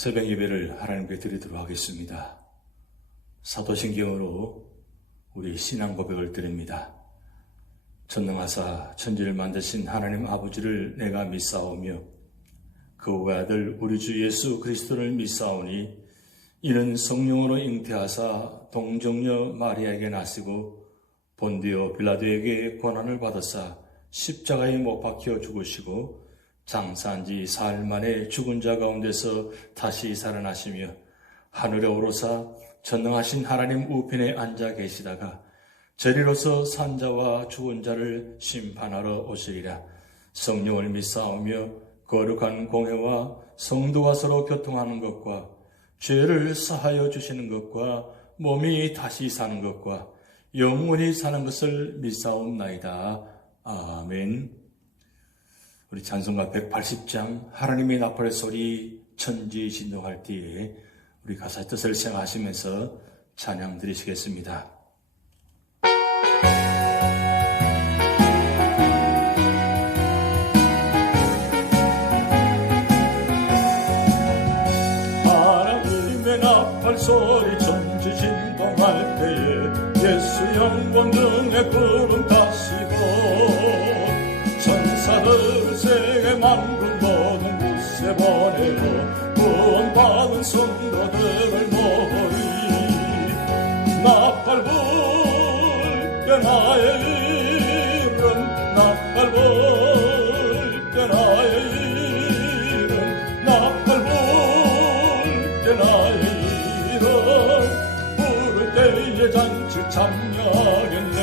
새벽 예배를 하나님께 드리도록 하겠습니다. 사도신경으로 우리 신앙 고백을 드립니다. 전능하사 천지를 만드신 하나님 아버지를 내가 믿사오며 그 외아들 우리 주 예수 그리스도를 믿사오니 이는 성령으로 잉태하사 동정녀 마리아에게 나시고 본디오 빌라도에게 고난을 받으사 십자가에 못 박혀 죽으시고 장사한 지 사흘 만에 죽은 자 가운데서 다시 살아나시며 하늘에 오르사 전능하신 하나님 우편에 앉아 계시다가 저리로서 산자와 죽은 자를 심판하러 오시리라. 성령을 믿사오며 거룩한 공회와 성도가 서로 교통하는 것과 죄를 사하여 주시는 것과 몸이 다시 사는 것과 영원히 사는 것을 믿사옵나이다. 아멘. 우리 찬송가 180장 하나님의 나팔의 소리 천지 진동할 때에 우리 가사의 뜻을 생각하시면서 찬양 드리시겠습니다. 하나님의 나팔 소리 천지 진동할 때에 예수 영광 등에 구름 타시고 천사들 세계 만군 모든 곳에 보내어 구원받은 성도들을 모으리. 나팔 불 때 나의 이름 나팔 불 때 나의 이름 나팔 불 때 나의 이름 부를 때에 잔치 참여하겠네.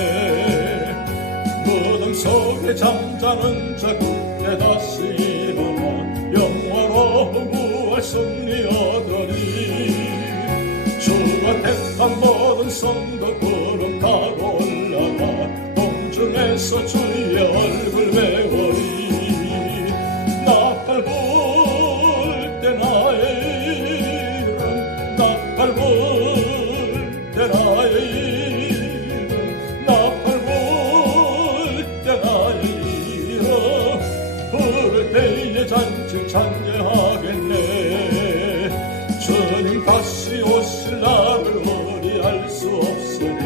무덤 속에 잠자는 자 굳게 다시 일어나 영원로 부활 승리 얻으리. 주가 택한 모든 성도 구름 타고 올라가 동중에서 주의 얼굴 배우리. 나팔 불 때 나의 이름 나팔 불 때 나의 이름 나팔 불 때 나의 이름 부를 때에 잔치 찬양하겠네. 주님 다시 오실 날을 우리 알 수 없으니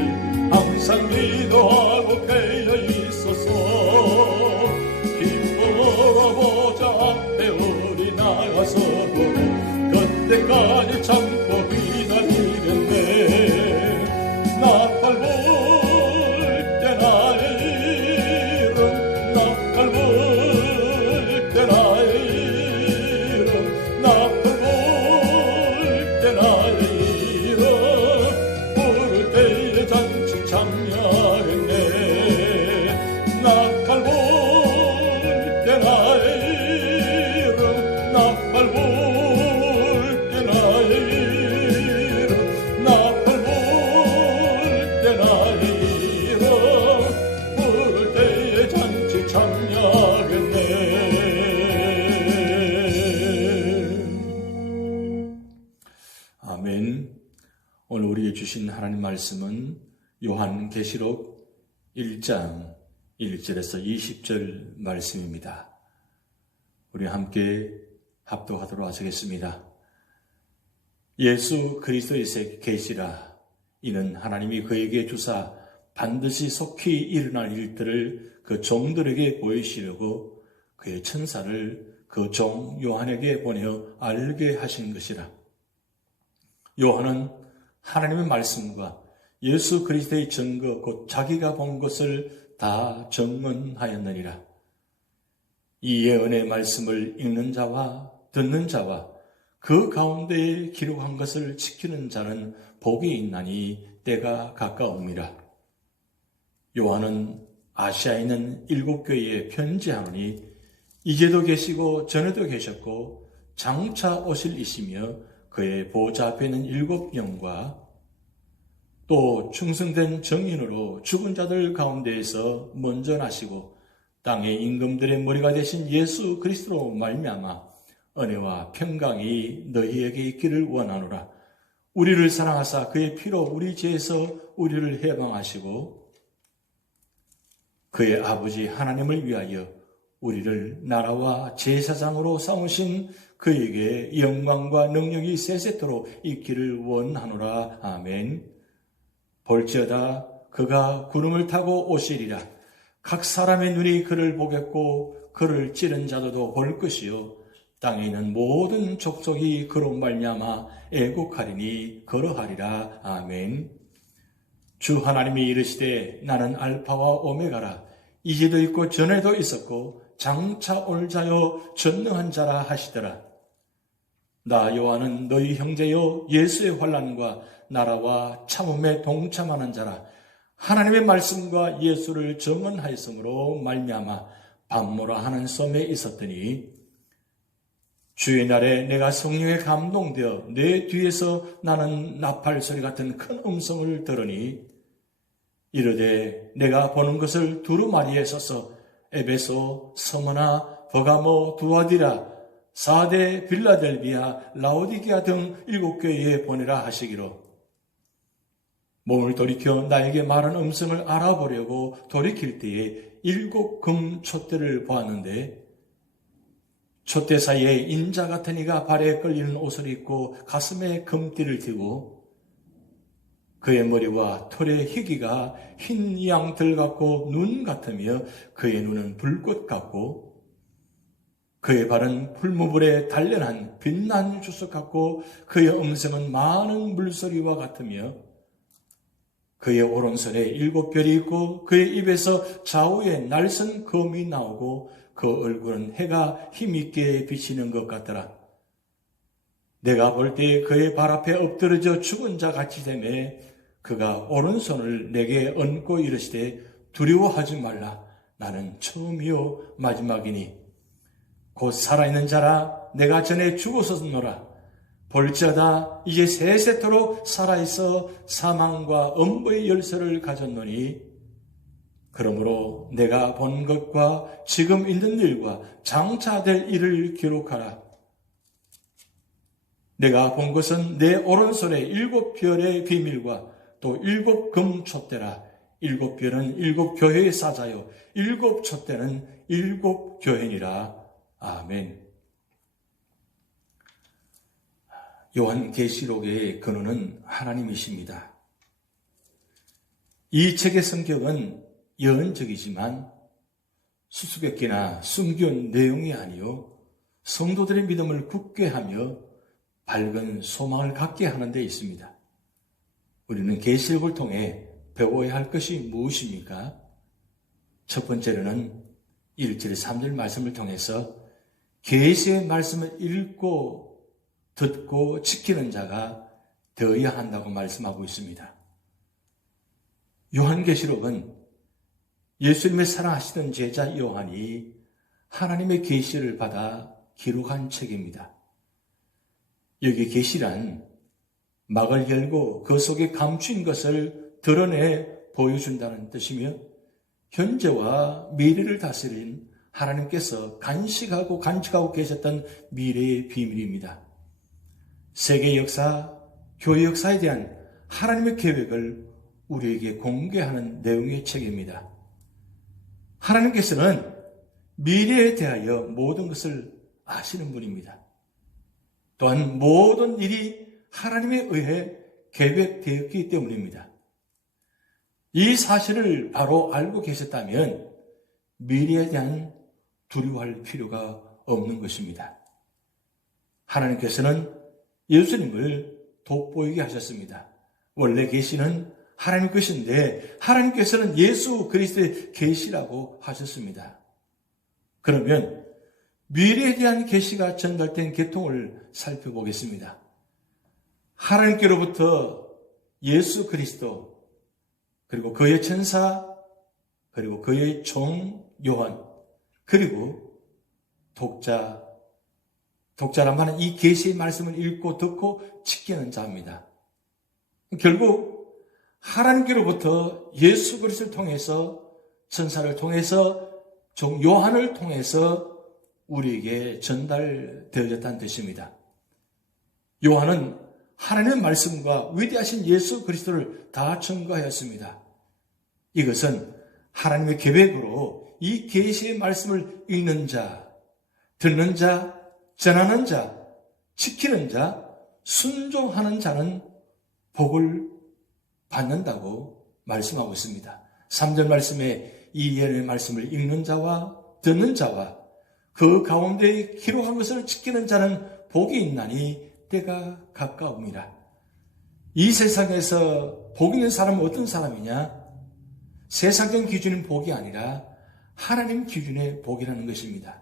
항상 기도하고 깨어 있어서 기쁨으로 보좌 앞에 우리 나가서고 그때까지 참고 기다리겠네. 나팔 불 때 나의 이름 나팔 불 때 나의 이름 나팔 불 때 나의 이름 부를 때에 잔치 참여하겠네. 나팔 불 때 나의 이름 나팔 불 때 나의 이름 나팔 불 때 나의 이름 부를 때에 잔치 참여하겠네. 아멘. 오늘 우리에게 주신 하나님 말씀은 요한계시록 1장 1절에서 20절 말씀입니다. 우리 함께 합독하도록 하시겠습니다. 예수 그리스도의 계시라. 이는 하나님이 그에게 주사 반드시 속히 일어날 일들을 그 종들에게 보이시려고 그의 천사를 그 종 요한에게 보내어 알게 하신 것이라. 요한은 하나님의 말씀과 예수 그리스도의 증거 곧 자기가 본 것을 다 증언하였느니라. 이 예언의 말씀을 읽는 자와 듣는 자와 그 가운데에 기록한 것을 지키는 자는 복이 있나니 때가 가까움이라. 요한은 아시아에 있는 7교회에 편지하노니 이제도 계시고 전에도 계셨고 장차 오실 이시며 그의 보좌 앞에 있는 7영과 또 충성된 정인으로 죽은 자들 가운데에서 먼저 나시고 땅의 임금들의 머리가 되신 예수 그리스도로 말미암아 은혜와 평강이 너희에게 있기를 원하노라. 우리를 사랑하사 그의 피로 우리 죄에서 우리를 해방하시고 그의 아버지 하나님을 위하여 우리를 나라와 제사장으로 삼으신 그에게 영광과 능력이 세세토록 있기를 원하노라. 아멘. 볼지어다 그가 구름을 타고 오시리라. 각 사람의 눈이 그를 보겠고 그를 찌른 자도도 볼 것이요 땅에 있는 모든 족속이 그로 말미암아 애곡하리니 그러하리라. 아멘. 주 하나님이 이르시되 나는 알파와 오메가라. 이제도 있고 전에도 있었고 장차 올 자요 전능한 자라 하시더라. 나 요한은 너희 형제요 예수의 환난과 나라와 참음에 동참하는 자라. 하나님의 말씀과 예수를 증언하였으므로 말미암아 밤모라 하는 섬에 있었더니 주의 날에 내가 성령에 감동되어 내 뒤에서 나는 나팔 소리 같은 큰 음성을 들으니 이르되 내가 보는 것을 두루마리에 서서 에베소, 서머나, 버가모, 두아디라, 사데, 빌라델비아, 라오디게아 등 7교회에 보내라 하시기로 몸을 돌이켜 나에게 말한 음성을 알아보려고 돌이킬 때에 7 금촛대를 보았는데 촛대 사이에 인자 같은 이가 발에 끌리는 옷을 입고 가슴에 금띠를 띠고 그의 머리와 털의 희기가 흰 양털 같고 눈 같으며 그의 눈은 불꽃 같고 그의 발은 풀무불에 단련한 빛난 주석 같고 그의 음성은 많은 물소리와 같으며 그의 오른손에 7별이 있고 그의 입에서 좌우에 날선 검이 나오고 그 얼굴은 해가 힘있게 비치는 것 같더라. 내가 볼 때 그의 발 앞에 엎드러져 죽은 자 같이 되매 그가 오른손을 내게 얹고 이르시되 두려워하지 말라. 나는 처음이요 마지막이니 곧 살아있는 자라. 내가 전에 죽었었노라. 볼지어다 이제 세세토록 살아있어 사망과 엄부의 열쇠를 가졌노니 그러므로 내가 본 것과 지금 있는 일과 장차 될 일을 기록하라. 내가 본 것은 내 오른손에 7별의 비밀과 또 7 금촛대라. 7별은 7교회의 사자요 7 촛대는 7 교회니라. 아멘. 요한계시록의 근원은 하나님이십니다. 이 책의 성격은 예언적이지만 수수께끼나 숨겨온 내용이 아니요 성도들의 믿음을 굳게 하며 밝은 소망을 갖게 하는 데 있습니다. 우리는 계시록을 통해 배워야 할 것이 무엇입니까? 첫 번째로는 1절 3절 말씀을 통해서 계시의 말씀을 읽고 듣고 지키는 자가 되어야 한다고 말씀하고 있습니다. 요한계시록은 예수님의 사랑하시던 제자 요한이 하나님의 계시를 받아 기록한 책입니다. 여기 계시란 막을 열고 그 속에 감추인 것을 드러내 보여준다는 뜻이며 현재와 미래를 다스린 하나님께서 간직하고 계셨던 미래의 비밀입니다. 세계 역사, 교회 역사에 대한 하나님의 계획을 우리에게 공개하는 내용의 책입니다. 하나님께서는 미래에 대하여 모든 것을 아시는 분입니다. 또한 모든 일이 하나님에 의해 계획되었기 때문입니다. 이 사실을 바로 알고 계셨다면 미래에 대한 두려워할 필요가 없는 것입니다. 하나님께서는 예수님을 돋보이게 하셨습니다. 원래 계시는 하나님 것인데 하나님께서는 예수 그리스도의 계시라고 하셨습니다. 그러면 미래에 대한 계시가 전달된 계통을 살펴보겠습니다. 하나님께로부터 예수 그리스도 그리고 그의 천사 그리고 그의 종 요한 그리고 독자란 말은 이 계시의 말씀을 읽고 듣고 지키는 자입니다. 결국 하나님께로부터 예수 그리스도를 통해서 천사를 통해서 종 요한을 통해서 우리에게 전달되어졌다는 뜻입니다. 요한은 하나님의 말씀과 위대하신 예수 그리스도를 다 증거하였습니다. 이것은 하나님의 계획으로 이 계시의 말씀을 읽는 자, 듣는 자, 전하는 자, 지키는 자, 순종하는 자는 복을 받는다고 말씀하고 있습니다. 3절 말씀에 이 예언의 말씀을 읽는 자와 듣는 자와 그 가운데 기록한 것을 지키는 자는 복이 있나니 때가 가까움이라. 이 세상에서 복 있는 사람은 어떤 사람이냐? 세상적인 기준인 복이 아니라 하나님 기준의 복이라는 것입니다.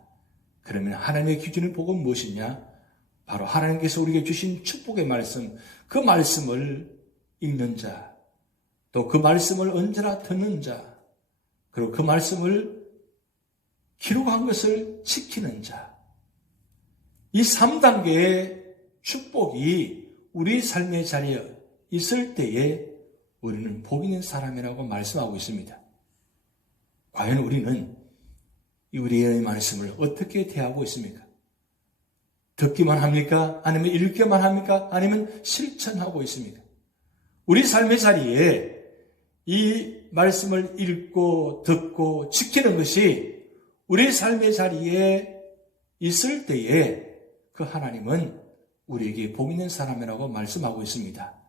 그러면 하나님의 기준의 복은 무엇이냐? 바로 하나님께서 우리에게 주신 축복의 말씀, 그 말씀을 읽는 자, 또 그 말씀을 언제나 듣는 자, 그리고 그 말씀을 기록한 것을 지키는 자. 이 3단계의 축복이 우리 삶의 자리에 있을 때에 우리는 복 있는 사람이라고 말씀하고 있습니다. 과연 우리는 우리의 말씀을 어떻게 대하고 있습니까? 듣기만 합니까? 아니면 읽기만 합니까? 아니면 실천하고 있습니까? 우리 삶의 자리에 이 말씀을 읽고 듣고 지키는 것이 우리 삶의 자리에 있을 때에 그 하나님은 우리에게 복 있는 사람이라고 말씀하고 있습니다.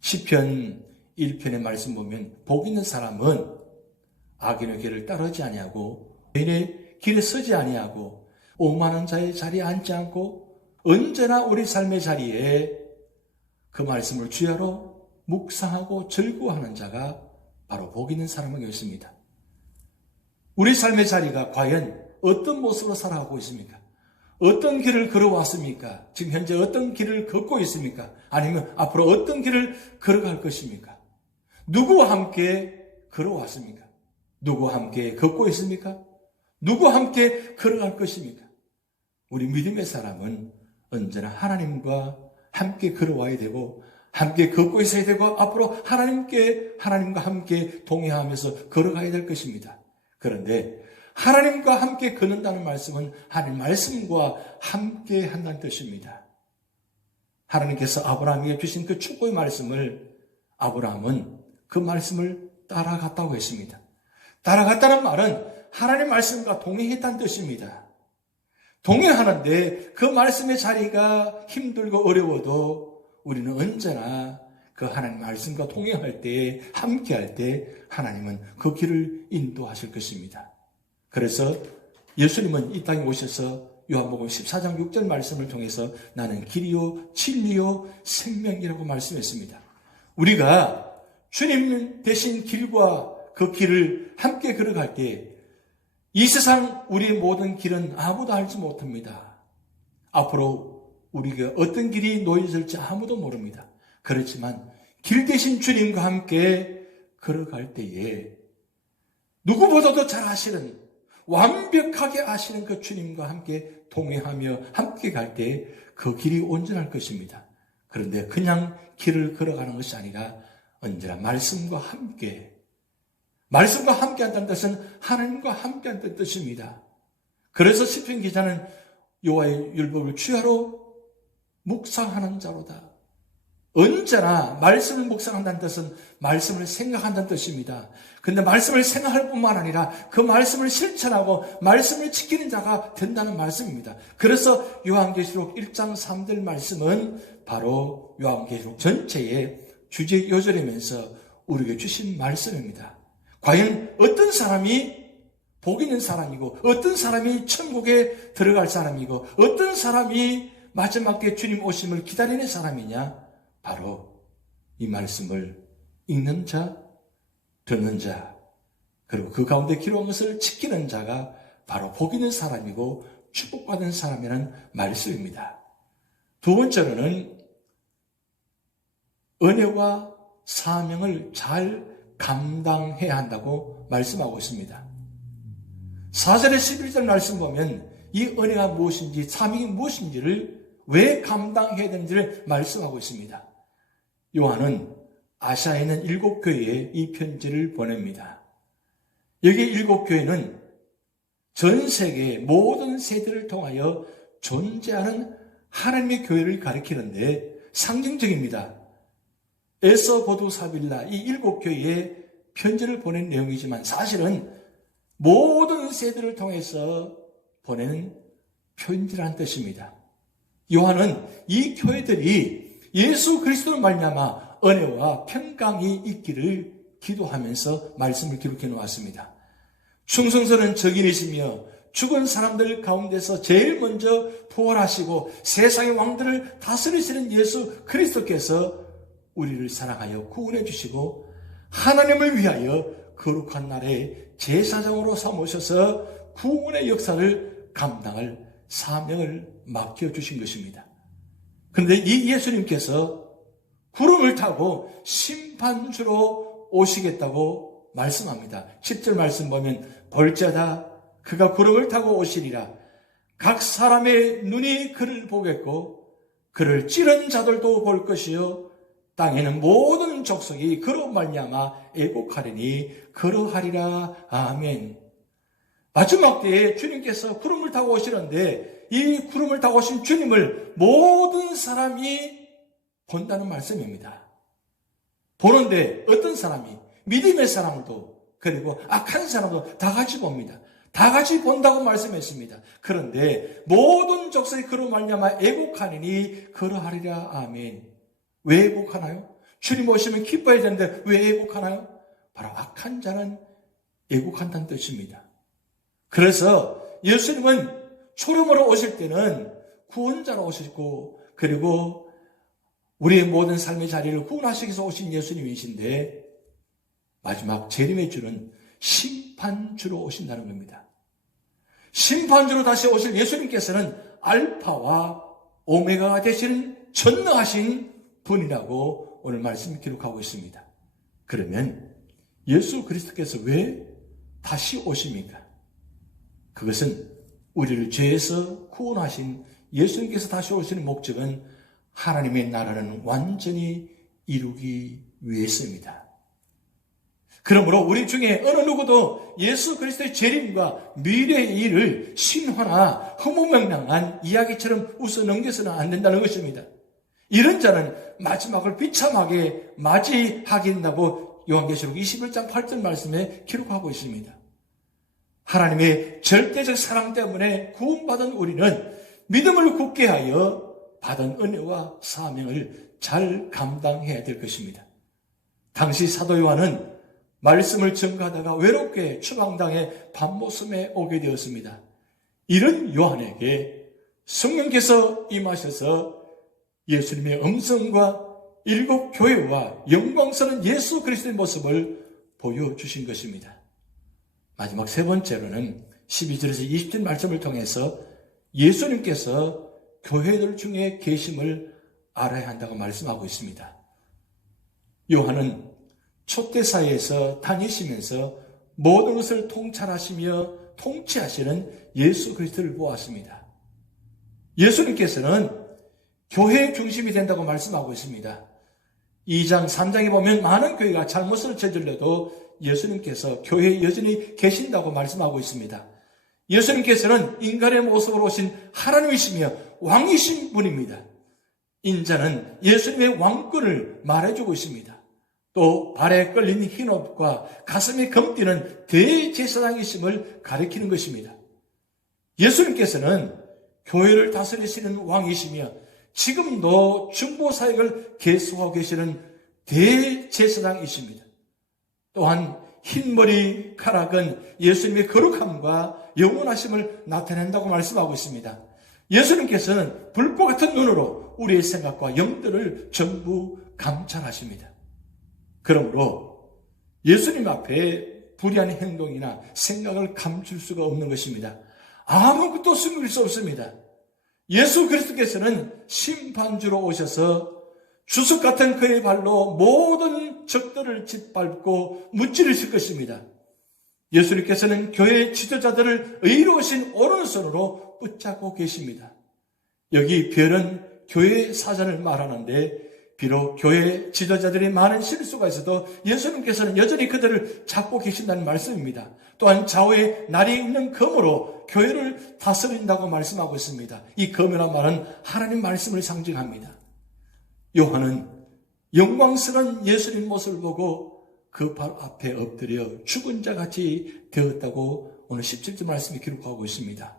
시편 1편의 말씀 보면 복 있는 사람은 악인의 길을 따르지 아니하고 죄인의 길에 서지 아니하고 오만한 자의 자리에 앉지 않고 언제나 우리 삶의 자리에 그 말씀을 주야로 묵상하고 즐거워하는 자가 바로 복 있는 사람이었습니다. 우리 삶의 자리가 과연 어떤 모습으로 살아가고 있습니까? 어떤 길을 걸어왔습니까? 지금 현재 어떤 길을 걷고 있습니까? 아니면 앞으로 어떤 길을 걸어갈 것입니까? 누구와 함께 걸어왔습니까? 누구와 함께 걷고 있습니까? 누구와 함께 걸어갈 것입니까? 우리 믿음의 사람은 언제나 하나님과 함께 걸어와야 되고 함께 걷고 있어야 되고 앞으로 하나님과 함께 동행하면서 걸어가야 될 것입니다. 그런데 하나님과 함께 걷는다는 말씀은 하나님 말씀과 함께 한다는 뜻입니다. 하나님께서 아브라함에게 주신 그 축복의 말씀을 아브라함은 그 말씀을 따라갔다고 했습니다. 따라갔다는 말은 하나님 말씀과 동행했다는 뜻입니다. 동행하는데 그 말씀의 자리가 힘들고 어려워도 우리는 언제나 그 하나님 말씀과 동행할 때, 함께할 때 하나님은 그 길을 인도하실 것입니다. 그래서 예수님은 이 땅에 오셔서 요한복음 14장 6절 말씀을 통해서 나는 길이요 진리요 생명이라고 말씀했습니다. 우리가 주님 대신 길과 그 길을 함께 걸어갈 때 이 세상 우리의 모든 길은 아무도 알지 못합니다. 앞으로 우리가 어떤 길이 놓여질지 아무도 모릅니다. 그렇지만 길 대신 주님과 함께 걸어갈 때에 누구보다도 잘 아시는, 완벽하게 아시는 그 주님과 함께 동행하며 함께 갈 때 그 길이 온전할 것입니다. 그런데 그냥 길을 걸어가는 것이 아니라 언제나 말씀과 함께 한다는 뜻은 하나님과 함께 한다는 뜻입니다. 그래서 시편 기자는 여호와의 율법을 주야로 묵상하는 자로다. 언제나 말씀을 묵상한다는 뜻은 말씀을 생각한다는 뜻입니다. 그런데 말씀을 생각할 뿐만 아니라 그 말씀을 실천하고 말씀을 지키는 자가 된다는 말씀입니다. 그래서 요한계시록 1장 3절 말씀은 바로 요한계시록 전체의 주제 요절이면서 우리에게 주신 말씀입니다. 과연 어떤 사람이 복 있는 사람이고 어떤 사람이 천국에 들어갈 사람이고 어떤 사람이 마지막 때 주님 오심을 기다리는 사람이냐? 바로 이 말씀을 읽는 자, 듣는 자, 그리고 그 가운데 기록한 것을 지키는 자가 바로 복 있는 사람이고 축복받은 사람이라는 말씀입니다. 두 번째로는 은혜와 사명을 잘 감당해야 한다고 말씀하고 있습니다. 4절에 11절 말씀 보면 이 은혜가 무엇인지 사명이 무엇인지를 왜 감당해야 되는지를 말씀하고 있습니다. 요한은 아시아에 있는 7교회에 이 편지를 보냅니다. 여기 7교회는 전 세계의 모든 세대를 통하여 존재하는 하나님의 교회를 가리키는데 상징적입니다. 에서 보두 사빌라 이 7교회에 편지를 보낸 내용이지만 사실은 모든 세대를 통해서 보내는 편지라는 뜻입니다. 요한은 이 교회들이 예수 그리스도를 말미암아 은혜와 평강이 있기를 기도하면서 말씀을 기록해 놓았습니다. 충성스러운 적인이시며 죽은 사람들 가운데서 제일 먼저 부활하시고 세상의 왕들을 다스리시는 예수 그리스도께서 우리를 사랑하여 구원해 주시고 하나님을 위하여 거룩한 날에 제사장으로 삼으셔서 구원의 역사를 감당할 사명을 맡겨주신 것입니다. 그런데 이 예수님께서 구름을 타고 심판주로 오시겠다고 말씀합니다. 10절 말씀 보면 볼지어다 그가 구름을 타고 오시리라. 각 사람의 눈이 그를 보겠고 그를 찌른 자들도 볼 것이요 땅에는 모든 족속이 그로 말미암아 애곡하리니 그러하리라. 아멘. 마지막 때에 주님께서 구름을 타고 오시는데 이 구름을 타고 오신 주님을 모든 사람이 본다는 말씀입니다. 보는데 어떤 사람이 믿음의 사람도 그리고 악한 사람도 다 같이 봅니다. 다 같이 본다고 말씀했습니다. 그런데 모든 족속이 그로 말미암아 애곡하리니 그러하리라. 아멘. 왜 애곡하나요? 주님 오시면 기뻐해야 되는데 왜 애곡하나요? 바로 악한 자는 애곡한다는 뜻입니다. 그래서 예수님은 초림으로 오실 때는 구원자로 오시고 그리고 우리의 모든 삶의 자리를 구원하시기 위해서 오신 예수님이신데 마지막 재림의 주는 심판주로 오신다는 겁니다. 심판주로 다시 오실 예수님께서는 알파와 오메가가 되시는 전능하신 분이라고 오늘 말씀 기록하고 있습니다. 그러면 예수 그리스도께서 왜 다시 오십니까? 그것은 우리를 죄에서 구원하신 예수님께서 다시 오시는 목적은 하나님의 나라는 완전히 이루기 위해서입니다. 그러므로 우리 중에 어느 누구도 예수 그리스도의 재림과 미래의 일을 신화나 허무맹랑한 이야기처럼 웃어 넘겨서는 안 된다는 것입니다. 이런 자는 마지막을 비참하게 맞이하게 된다고 요한계시록 21장 8절 말씀에 기록하고 있습니다. 하나님의 절대적 사랑 때문에 구원받은 우리는 믿음을 굳게 하여 받은 은혜와 사명을 잘 감당해야 될 것입니다. 당시 사도 요한은 말씀을 전가하다가 외롭게 추방당해 밤모섬에 오게 되었습니다. 이런 요한에게 성령께서 임하셔서 예수님의 음성과 일곱 교회와 영광스러운 예수 그리스도의 모습을 보여주신 것입니다. 마지막 세 번째로는 12절에서 20절 말씀을 통해서 예수님께서 교회들 중에 계심을 알아야 한다고 말씀하고 있습니다. 요한은 촛대사회에서 다니시면서 모든 것을 통찰하시며 통치하시는 예수 그리스도를 보았습니다. 예수님께서는 교회의 중심이 된다고 말씀하고 있습니다. 2장, 3장에 보면 많은 교회가 잘못을 저질러도 예수님께서 교회에 여전히 계신다고 말씀하고 있습니다. 예수님께서는 인간의 모습으로 오신 하나님이시며 왕이신 분입니다. 인자는 예수님의 왕권을 말해주고 있습니다. 또 발에 끌린 흰옷과 가슴에 검띠는 대제사장이심을 가리키는 것입니다. 예수님께서는 교회를 다스리시는 왕이시며 지금도 중보사역을 계속하고 계시는 대제사장이십니다. 또한 흰머리 카락은 예수님의 거룩함과 영원하심을 나타낸다고 말씀하고 있습니다. 예수님께서는 불꽃 같은 눈으로 우리의 생각과 영들을 전부 감찰하십니다. 그러므로 예수님 앞에 불의한 행동이나 생각을 감출 수가 없는 것입니다. 아무것도 숨길 수 없습니다. 예수 그리스도께서는 심판주로 오셔서 주석 같은 그의 발로 모든 적들을 짓밟고 무찌르실 것입니다. 예수님께서는 교회의 지도자들을 의로우신 오른손으로 붙잡고 계십니다. 여기 별은 교회의 사전을 말하는데 비록 교회 지도자들이 많은 실수가 있어도 예수님께서는 여전히 그들을 잡고 계신다는 말씀입니다. 또한 좌우에 날이 있는 검으로 교회를 다스린다고 말씀하고 있습니다. 이 검이란 말은 하나님 말씀을 상징합니다. 요한은 영광스러운 예수님 모습을 보고 그 발 앞에 엎드려 죽은 자 같이 되었다고 오늘 17절 말씀이 기록하고 있습니다.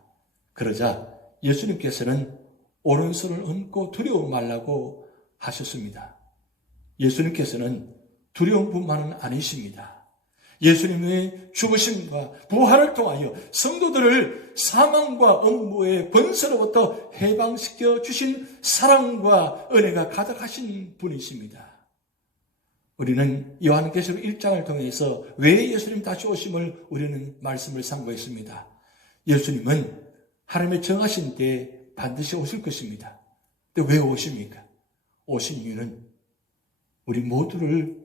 그러자 예수님께서는 오른손을 얹고 두려워 말라고 하셨습니다. 예수님께서는 두려운 분만은 아니십니다. 예수님의 죽으심과 부활을 통하여 성도들을 사망과 엄무의 권세로부터 해방시켜 주신 사랑과 은혜가 가득하신 분이십니다. 우리는 요한계시록 1장을 통해서 왜 예수님 다시 오심을 우리는 말씀을 상고했습니다. 예수님은 하나님의 정하신 때에 반드시 오실 것입니다. 근데 왜 오십니까? 오신 이유는 우리 모두를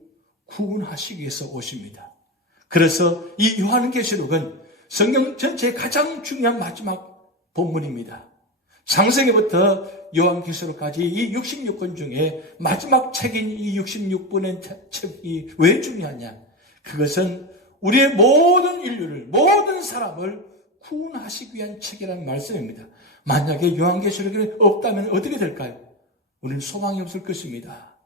구원하시기 위해서 오십니다. 그래서 이 요한계시록은 성경 전체의 가장 중요한 마지막 본문입니다. 창세기부터 요한계시록까지 이 66권 중에 마지막 책인 이 66권의 책이 왜 중요하냐? 그것은 우리의 모든 인류를, 모든 사람을 구원하시기 위한 책이라는 말씀입니다. 만약에 요한계시록이 없다면 어떻게 될까요? 우리는 소망이 없을 것입니다.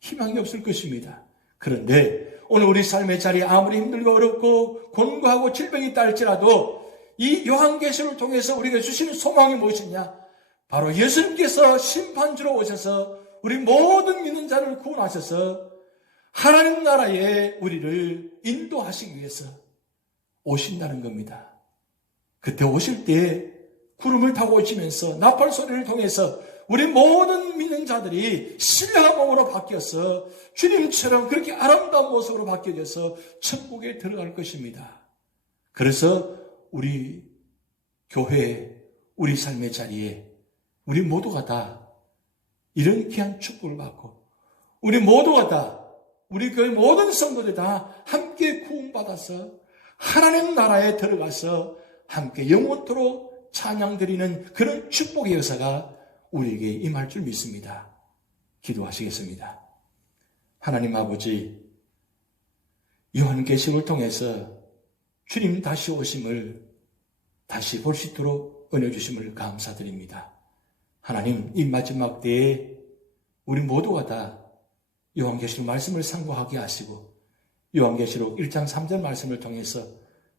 희망이 없을 것입니다. 그런데 오늘 우리 삶의 자리에 아무리 힘들고 어렵고 곤고하고 질병이 있다 할지라도 이 요한계시록을 통해서 우리가 주시는 소망이 무엇이냐? 바로 예수님께서 심판주로 오셔서 우리 모든 믿는 자를 구원하셔서 하나님 나라에 우리를 인도하시기 위해서 오신다는 겁니다. 그때 오실 때 구름을 타고 오시면서 나팔 소리를 통해서 우리 모든 믿는 자들이 신령한 몸으로 바뀌어서 주님처럼 그렇게 아름다운 모습으로 바뀌어져서 천국에 들어갈 것입니다. 그래서 우리 교회, 우리 삶의 자리에 우리 모두가 다 이런 귀한 축복을 받고 우리 모두가 다 우리 교회 모든 성도들이 다 함께 구원받아서 하나님 나라에 들어가서 함께 영원토록 찬양드리는 그런 축복의 역사가 우리에게 임할 줄 믿습니다. 기도하시겠습니다. 하나님 아버지, 요한계시록을 통해서 주님 다시 오심을 다시 볼 수 있도록 은혜 주심을 감사드립니다. 하나님, 이 마지막 때에 우리 모두가 다 요한계시록 말씀을 상고하게 하시고 요한계시록 1장 3절 말씀을 통해서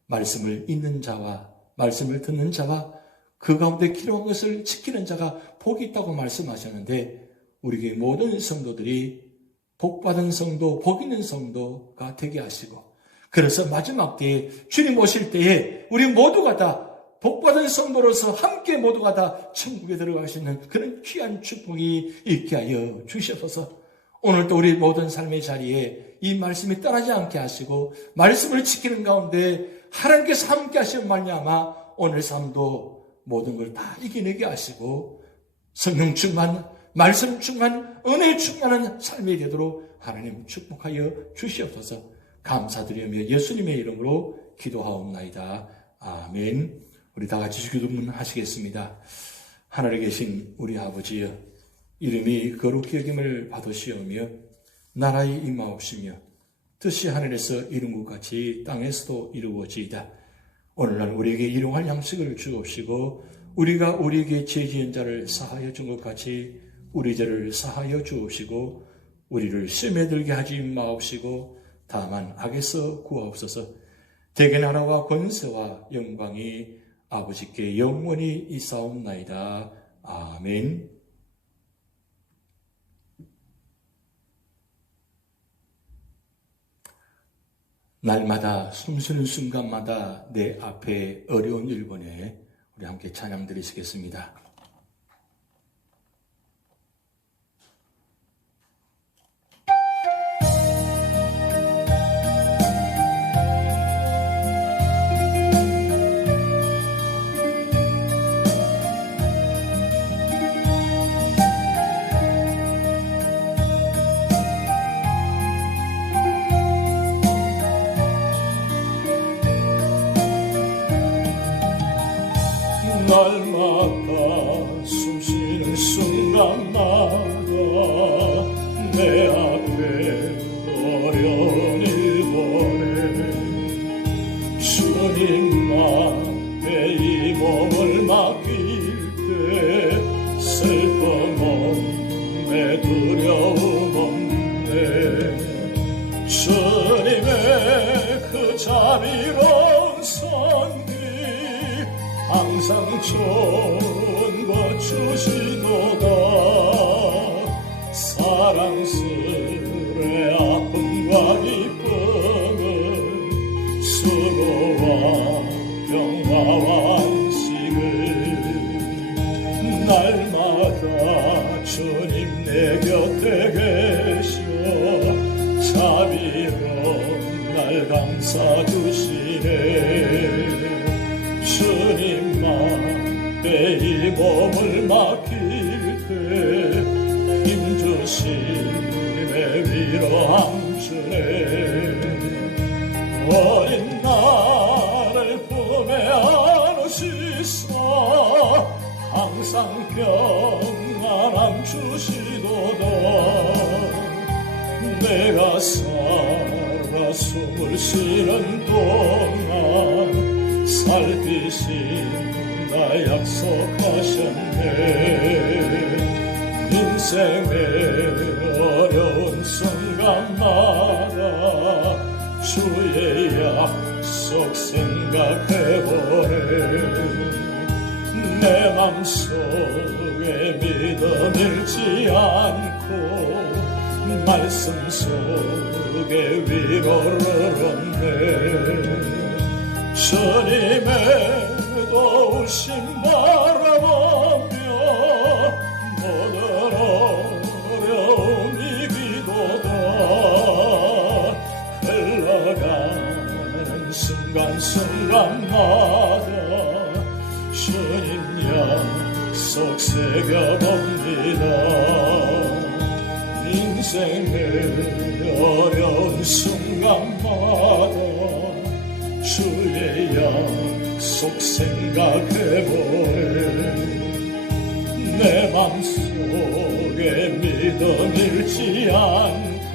말씀을 읽는 자와 말씀을 듣는 자와 그 가운데 기록한 것을 지키는 자가 복이 있다고 말씀하셨는데 우리에게 모든 성도들이 복받은 성도, 복 있는 성도가 되게 하시고 그래서 마지막 때에 주님 오실 때에 우리 모두가 다 복받은 성도로서 함께 모두가 다 천국에 들어갈 수 있는 그런 귀한 축복이 있게 하여 주시옵소서. 오늘도 우리 모든 삶의 자리에 이 말씀이 떠나지 않게 하시고 말씀을 지키는 가운데 하나님께서 함께 하시는 말미암아 오늘 삶도 모든 걸 다 이겨내게 하시고 성령 충만, 말씀 충만, 은혜 충만한 삶이 되도록 하나님 축복하여 주시옵소서. 감사드리며 예수님의 이름으로 기도하옵나이다. 아멘. 우리 다 같이 기도문 하시겠습니다. 하늘에 계신 우리 아버지여, 이름이 거룩히 여김을 받으시오며 나라의 임하옵시며 뜻이 하늘에서 이룬 것 같이 땅에서도 이루어지이다. 오늘날 우리에게 일용할 양식을 주옵시고 우리가 우리에게 죄 지은 자를 사하여 준 것 같이 우리 죄를 사하여 주옵시고 우리를 시험에 들게 하지 마옵시고 다만 악에서 구하옵소서. 대개 나라와 권세와 영광이 아버지께 영원히 있사옵나이다. 아멘. 날마다 숨쉬는 순간마다 내 앞에 어려운 일본에 우리 함께 찬양 드리시겠습니다. 날마다 숨쉬는 순간마다 내 앞에 어려운 일본에 주님 앞에 이 몸을 맡길 때 슬픔 없네 두려움 없네 주님의 그 자비로운 손 항상 좋은 것 주시도 몸을 맡길 때 힘주심의 위로함 주네. 어린 나를 품에 안으시사 항상 평안함 주시도다. 내가 살아 숨을 쉬는 동안 살피신다 약속하셨네. 인생의 어려운 순간마다 주의 약속 생각해보네. 내 맘속에 믿음 잃지 않고 말씀 속에 위로를 얻네. 주님의 도우심 바라보며 모든 어려움 이기도다. 흘러가는 순간순간마다 주님 약속 새겨봅니다. 인생의 어려운 순간마다 주의 약속 생각해보네. 내 맘속에 믿음 잃지 않고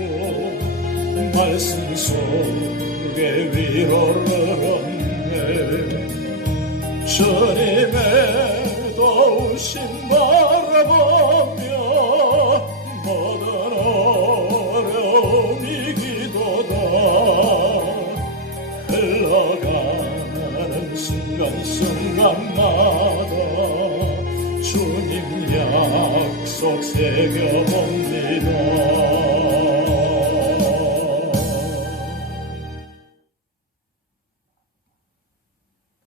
말씀 속에 위로를 얻네. 주님의 도우심 바라보며 모든 어려움 이기도다. 흘러가는 순간순간마다 주님 약속 새겨봅니다.